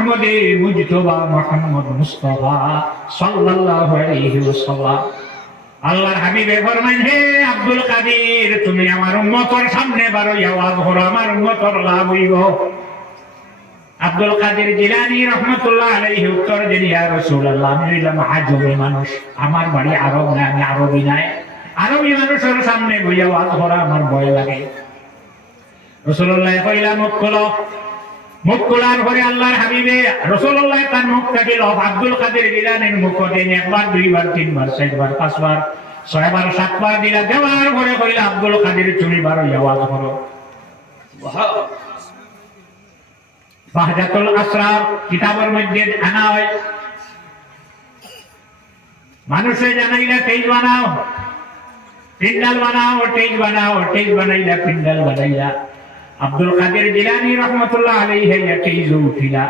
আহমদে মুজতবা মুহাম্মদ মুস্তাফা সাল্লাল্লাহু আলাইহি ওয়াসাল্লাম। আল্লাহর হাবিবে ফরমান, হে আব্দুল কাদের, তুমি আমার উম্মতের সামনে বারো আওয়াজ করো, আমার উম্মতের লাভ হইব। আব্দুল কাদের জিলানী রহমাতুল্লাহ আলাইহি উত্তর দেন, ইয়া রাসূলুল্লাহ, আমি হইলাম আজমি মানুষ, আমার বাড়ি আরব না, আমি আরবি নাই, আরবি মানুষের সামনে বইয়া ওয়াজ করা আমার ভয় লাগে। রাসূলুল্লাহ কইলা, মুখ খোলো। মুখ খোলার পরে আল্লাহর হাবিবে রাসূলুল্লাহ তার মুখ থেকে আব্দুল কাদের জিলানীর মুখ দেন একবার, দুইবার, তিনবার, চারবার, পাঁচবার, ছয়বার, সাতবার দিলা। দেওয়ার পরে কইলা, আব্দুল কাদের তুমি বারো আওয়াজ করো। বাহজাতুল আসরার কিতাবের মধ্যে আনা হয়, মানুষে জানাইলা তেজ বানাও, পিন্ডাল বানাও, তেজ বানাও, তেজ বানাইলা, পিন্ডাল বানাইলা। আব্দুল কাদের জিলানী রহমাতুল্লাহ আলাইহি তেজ উঠিলা।